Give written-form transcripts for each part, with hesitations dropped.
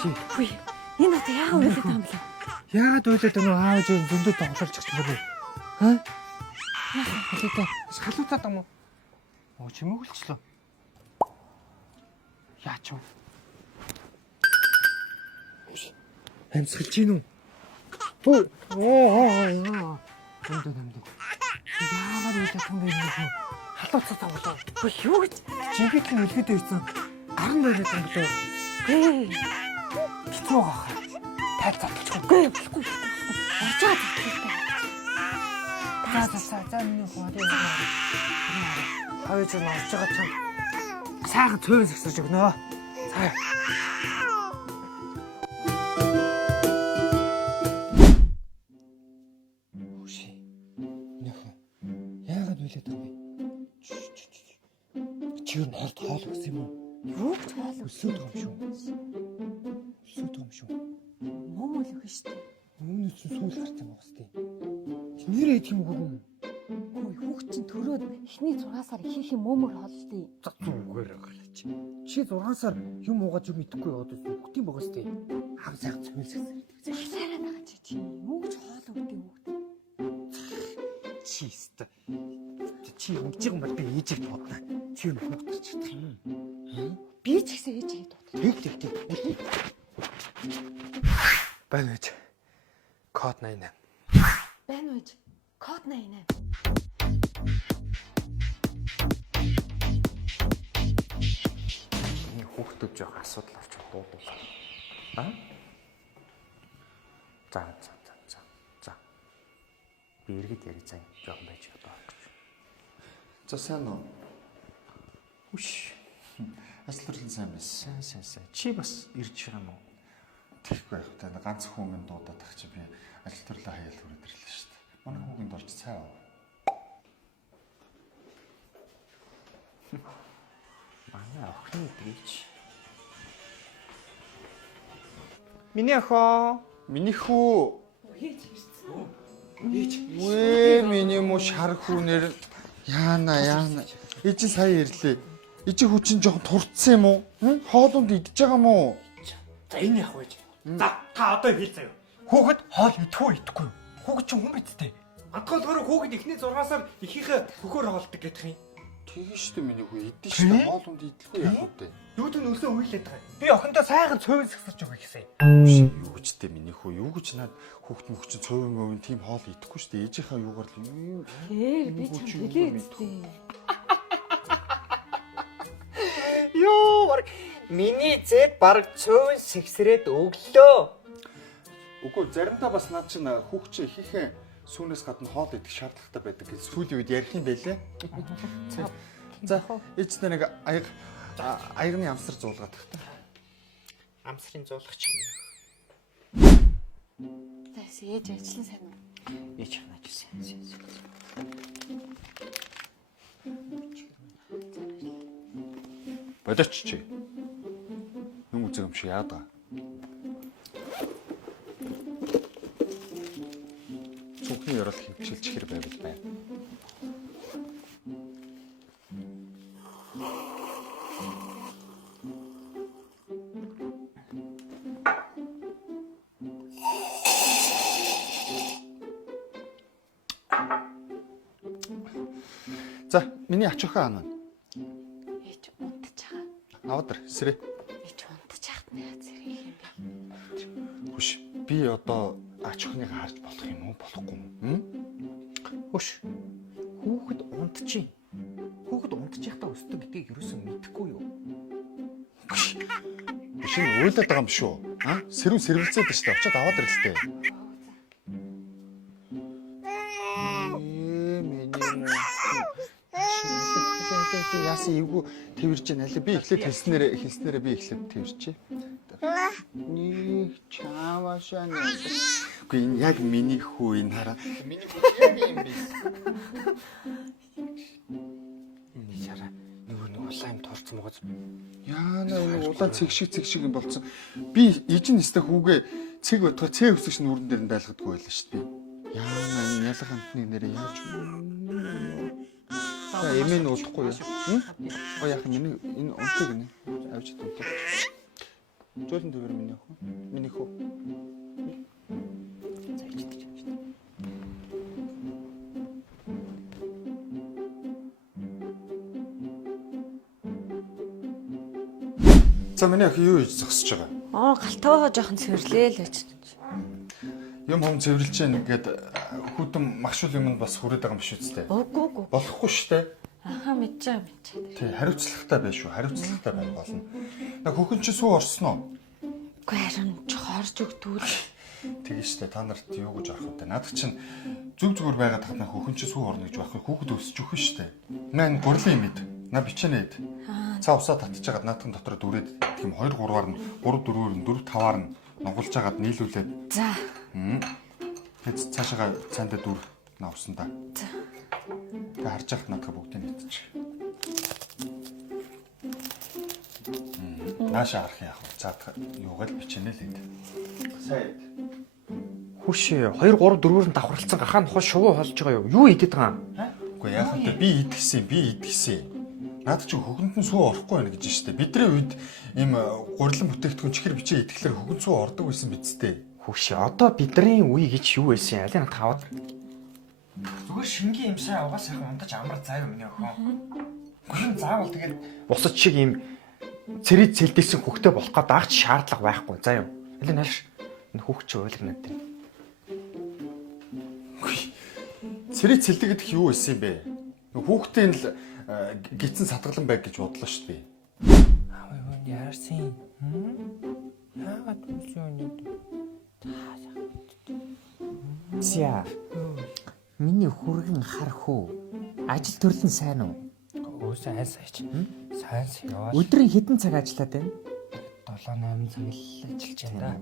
Үгүй. Энэ одоо яагаад уйлаад байгаа юм бэ? Яагаад уйлаад өнөө аавч зөндөд тоглолч гэж байна вэ? Ха? Яагаад шалуутаад юм уу? Оо чимэглэлчлээ. Яач вэ? Амьсгалж гин үү? Оо. Дэм. Яагаад уйлаад юм бэ? Халууцаа тоглоо. Үгүй юу гэж? Жимпитэн үлгэдэй ирсэн. Гаран байлаад юм болоо. Гээ. Хэцүү байгаа. Тайлцаач. Үгүй болохгүй. Очоод хэлээ. За миний хөөе. Хойж нь орж байгаа чинь сайхан цөөвс ихсэж өгнө. Цаа. Үгүй. Нөхөө. Яагаад уйлаад байгаа юм бэ? Чи юу норд хоол өгсөн юм уу? Юу гэж хоол өсөөд байгаа юм шүү. Мом л өгнө шүү дээ. Өмнөс нь сүүл гарсан байгаа сте. Нэрээ идэх юм уу? Үгүй хүүхд чинь төрөөд эхний 6 сар ихийнх юм момор хооллоо. За зүгээр галаач. Чи 6 сар юм уугаад юу мэдэхгүй одоо хүүхдийн байгаа сте. Хав сайхан цэвэлсэх. Сайраад байгаа чи юу гэж хоол өгдөг хүүхд. Чи өстө. Чи өнгөж байгаа юм бол би ээжийг дуудана. Чи юу хүүхдэрч чадах юм? Би ч гэсэн ээжийг дуудана. Тэг. Байна ээж. Код 88. Байна ээж. Код 88. Миний хүүхдүүд жоох асуудал авч дуудуулаа. Аа? За. Би эргэд ярих зан жоохон байж байгаа гэж. За сайн уу? Үш. Ажил төрлийн сайн байсан. Сайн. Чи бас ирж байгаа юм уу? Тэгэхгүй байх та ганц хүн дуудаад тах чи би ажил төрлөө хаяал хүрээд ирлээ шүү дээ. Манай хүүгэнд орж цай аа. Манай охины дээч. Миний охоо. Миний хүү. Ээж ирсэн үү? Ээж. Вэ миний муу шар хүүнэр яана. Ээж сая ирлээ. Ээж хүү чинь жоохон турцсан юм уу? Хоолунд идж байгаа юм уу? За энэ яг байж. За та одоо хэл заяа. Хүүхэд хоол идэхгүй идэхгүй. Хүүхэд чинь хүн бидтэй. Адгалгаар хүүхэд эхний 6 сар ихийнхээ хөхөр хоолдог гэх юм. Тэгээ шүү дээ миний хүү идэж шүү дээ. Хоолунд идэхгүй яах вэ? Дүүд нь өсөө уйлаад байгаа. Би охиндоо сайхан цөөвс ихсэж өгье гэсэн. Юу гэж дээ миний хүү юу гэж над хүүхд мөхч цөөвөн мөвн тийм хоол идэхгүй шүү дээ. Ээжийнхаа юугаар л юм. Би ч хэлээдтэй. Йоо, миний зэд баг цөөн сэгсрээд өглөө. Үгүй заримдаа бас над чинь хүүхд чинь ихийнхээ сүүнээс гадна хоол идэх шаардлагатай байдаг гэж сүүлийн үед ярих юм байлээ. За ээж та нэг аягны амсар зуулгаад тах та. Амсрын зуулгач юм. Тэс ээж ажиллан сайн уу? Ээж ханаач сайн. Бодоч чи. Юм үзэг юм шиг яадаг. Цүнхний ярал хөвчилж хэр байвал байна. За, миний ач охин аана. Ээж унтж байгаа. Авдар сэрэ. Ээж унтж хахад нэ зэрэг юм бэ. Хүш. Би одоо ач охиныг харж болох юм уу, болохгүй юм? Хөш. Хүүхэд унтчих. Хүүхэд унтж явахдаа өсдөг гэдгийг юусэн мэдэхгүй юу? Биш нь уйлаад байгаа юм шүү. Сэрүүн сэрвэлцээд байна шүү дээ. Очоод аваад ирлээ. Яасан эвгүй тэрж байна. Би эхлээд хэлснээрээ би эхлээд тэрчээ. Нэг чаавашаа нэг. Үгүй энэ яг миний хүү энэ хараа. Миний хүү яг юм биш. Энэ чараа нэг улаан юм турцсан байгаа. Яана энэ улаан цэг шиг юм болцсон. Би ижин нэстэ хүүгээ цэг бодгоо цэг өсгөж нүрэн дээр нь дайлгадаггүй байлаа шүү дээ. Яана энэ ялах хамтны нэрээ яаж эмээ нь удахгүй юу? Яах миний энэ унтыг нэ авч идэх. Зөөлөн төвөр миний хүү. Миний хүү. За ичдэг юм шиг. За миний ах юу хийж зогсож байгаа? Галтаа жоохон цэвэрлээ л гэж. Юм хом цэвэрлж гин гээд хүүтэн магшуул юмд бас хүрээд байгаа юм биш үстэй. Үгүй. Болохгүй штэ. Ахаа мэдчихэе. Тий, хариуцлагатай байх шүү. Хариуцлагатай байх болно. Нэг хөхөн чи сүү орсон уу? Үгүй харин чорж өгдүүл. Тэгээ штэ та нарт юу гэж орох вэ? Надад чинь зүг зүгээр байгаад тахна хөхөн чи сүү орно гэж байхгүй. Хүүхэд өсөж өгөх штэ. Наа гурлын юм ид. На бичэнэд. Цаа усаа татчих жагаад наадхан дотор дүрээд тийм 2 3-аар нь 3 4-өөр нь 4 5-аар нь нугалж жагаад нийлүүлээд. За. Тэд цаашаа цаанда дүр навсан да. За. Тэ харж яхад надад бүгдийг мэдчих. Нааша харах яах вэ? Цаадах юугаар бичэнэ л энд. Сайн. Хүүшээ 2 3 4-өөр нь давхарлцсан гахаан тухай шувуу холж байгаа юу? Юу идэт байгаа юм? Үгүй яах вэ? Би идгсэн. Наад чи хөхөнд нь сүү орохгүй байна гэж штэ. Бидний үед ийм гурилан бүтээгдэхүүн чихэр бичээ идэхлээр хөхөнд сүү ордог байсан бидтэй. Хүүшээ одоо бидний үе гэж юу байсан юм? Алин таваад. Зүгээр шингийн юмшаа угаас сайхан унтаж амар заа юм нэ охин. Гүн заавал тэгээд бусад шиг ийм цэрэг цэлдэлсэн хөхтэй болох гээд агч шаардлага байхгүй заа юу? Алин нааш энэ хөх чи ойлгоно гэдэг. Цэрэг цэлдэг гэдэг юу байсан юм бэ? Хүүхдээ л гитсэн сатгалан байг гэж бодлоо шүү дээ. Аа юу яарсан? Яагаад үгүй юм? Зя. Миний хүргэн хар хүү. Ажил төрлөн сайн уу? Өөсөө сайч. Сайн яваа. Өдрийн хэдэн цаг ажиллаад байна? 7-8 цаг л ажиллаж байна да.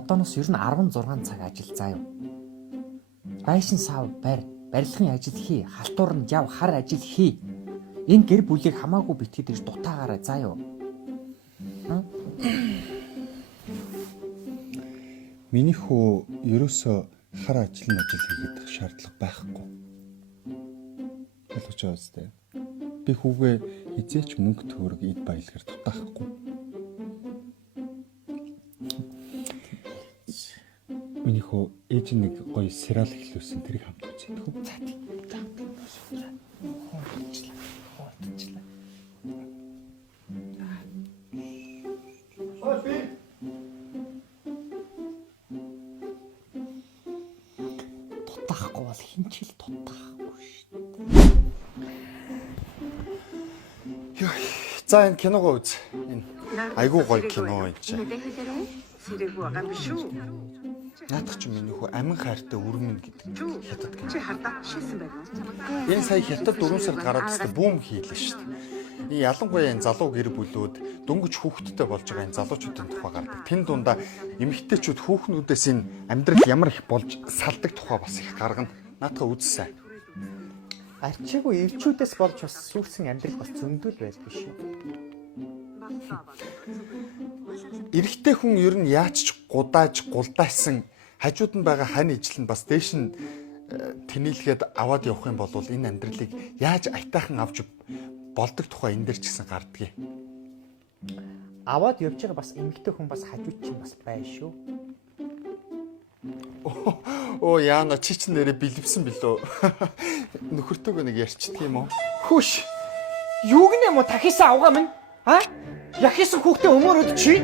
Одооноос ер нь 16 цаг ажил заа юу. Байшин сав барилгын ажил хий, халтууранд яв хар ажил хий. Энэ гэр бүлийг хамаагүй битгэд ирж дутаагаарай заа юу. Миний хүү ерөөсөө хар ажил хийгээд шаардлага байхгүй. Ойлгож байгаа зү. Би хүүгээ хизээч мөнгө төгрөг эд баялгаар дутаахгүй. Миний хүү ээж нэг гоё сериал эхлүүлсэн тэрийг хамт үзээд хөө. За тийм. Дутаахгүй бол хин ч л дутаахгүй шүү. Ёо. За энэ киногоо үз. Энэ айгуу гоё кино энэ чинь. Наадах чи миний хүү амин хайртай өргөн гэдэг хятад гэнэ. Чи хардаа шийсэн байв уу? Энэ сая хятад 4 сард гараад тест бүүм хийлээ шүү дээ. Энэ ялангуяа энэ залуу гэр бүлүүд дөнгөж хүүхэдтэй болж байгаа энэ залуучуудын тухай гардаг. Тэн дундаа эмэгтэйчүүд хүүхнүүдээс энэ амьдрал ямар их болж салдаг тухай бас их гаргана. Наадах үзсэн. Арчаагүй эрчүүдээс болж бас сүүрсэн амьдрал бас зөндөл байдаг шүү. Эрэгтэй хүн ер нь яаж ч гудааж гулдаасан хажууд нь байгаа хань ижил нь бас дээш нь тэнэлгээд аваад явах юм бол энэ амьдралыг яаж аятайхан авч болдог тухай энэ дэр ч гэсэн гардгийг. Аваад явж байгаа бас эмэгтэй хүн бас хажууд чинь бас бай шүү. Оо яана чи ч нэрээ бэлэвсэн билүү. Нөхөртөөгөө нэг ярьчдаг юм уу? Хүш. Юу гинэ мо тахисан авгаа минь? А? Яхисан хүүхдээ өмөрөд чи?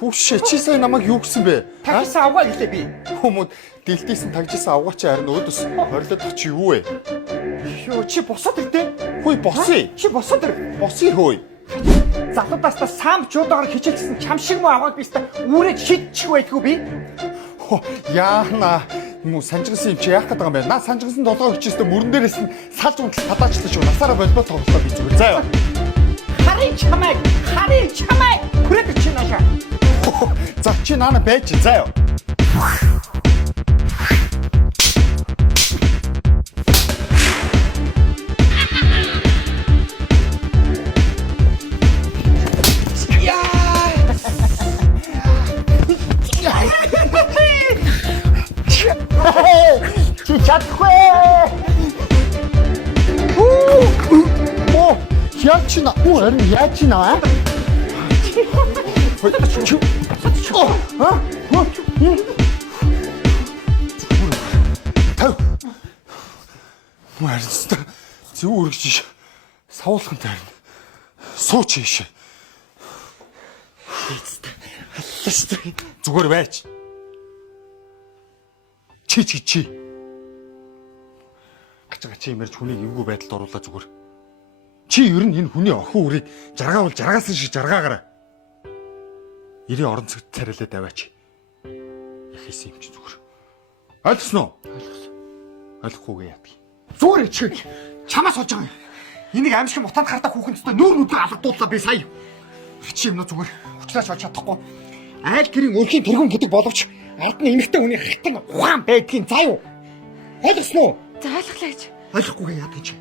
Хүүшээ чи сая намайг юу гэсэн бэ? Тахисан авгаа гэлээ би. Хүмүүд дэлдээсэн тагжсан авгаа чи харин өөдөөс хорилох чи юу вэ? Юу чи босоод ирдэ? Хөөе босъё. Чи босоод ир. Босъё хөөе. Залуудаас та саам чуудаагаар хичээлсэн чам шиг муу аваад би ста үүрэж шидчих байдгүй би. Яана юм уу санжигсан юм чи яах гэдэг юм бэ? Наа санжигсан толгой хичээстэй мөрөн дээрээс нь салж унтал хадаачлаа шүү. Насаараа болбоо тоглолоо би зүгээр. За ёо. Харин чамай. Хүрээд чи нааша. За чи наана байж за ёо. Чи чадахгүй. Оо, яаж чи наа? Оо, харин яаж чи наа? Маарста зөв үргэж савуулхан таарна. Сууч ийш. Зүгээр байж. Чи. Гачаа юмэрч хүнийг эвгүй байдалд оруулаа зүгээр. Чи ер нь энэ хүний охин үрийг жаргаавал жаргаас нь шиг жаргаагаарай. 90 орон цагт царайлаа даваач. Яг хийсэн юм чи зүгээр. Ойлгосноо? Ойлгохгүйгээ яадаг. Зүгээр чи чамаас олж байгаа юм. Энийг аимшиг мутанд хардаа хүүхэн төстэй нүүр нүдээ алгадууллаа би сая. Чи юм нөө зүгээр. Хүчлаач олж чадахгүй. Айл гэрийн өрхийн тэргүүн гэдэг боловч ард нь эмэгтэй хүний хатан ухаан байдгийн заа юу? Ойлгосноо? За ойлголоо гэж. Ойлгохгүйгээ яадаг чи.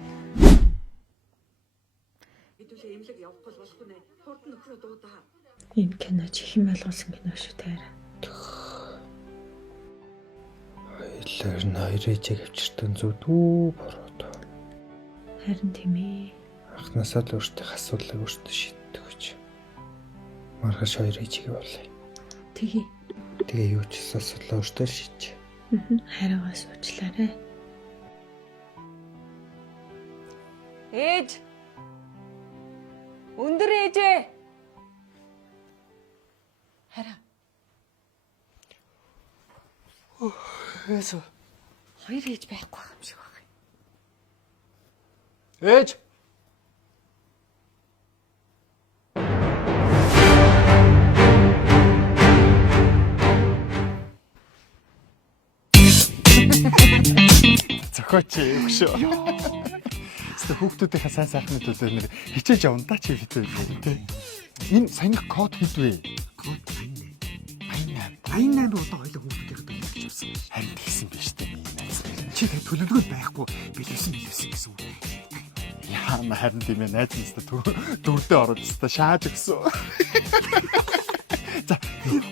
Хэдүүлээ эмнэлэг явахгүй болохгүй нэ. Хурд нөхрөө дуудаа. Энэ кино чихэн ойлгуулсан кино шүү таараа. Хоёлоор нь хоёрыг авчиртан зүдүү бороод. Харин тийм ээ. Анхнаасаа л өөртөө асуудлыг өөртөө шийддэг гэж. Маргааш хоёрыг болъё. Тэгээ юу ч асуудал өөртөө шийдэж. Хараагаа суучлаарай. Ээж. Өндөр ээжээ. Хараа. Ээсэ. Хоёр ээж байхгүй юм шиг байна. Ээж. Зохиоч өгшөө. Эсвэл хүүхдүүдийн сайн сайхны төлөө нэр хичээж явна та чи битээ тий. Энэ саяны код хийдвэ. Код 88 удаа хоёул хүүхдүүдийн төлөө хийж авсан. Харин тэгсэн биз дээ. Чи тэг төлөвлөгөө байхгүй билсэн гэсэн үг. Яа харин тийм ээ найз нэстэ дөрдөө ороод өстө шааж өгсөн. За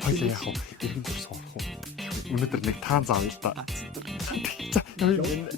хоёул яах вэ? Иргэн дөр суурах уу? Өнөөдөр нэг таан заавал та. За явъя.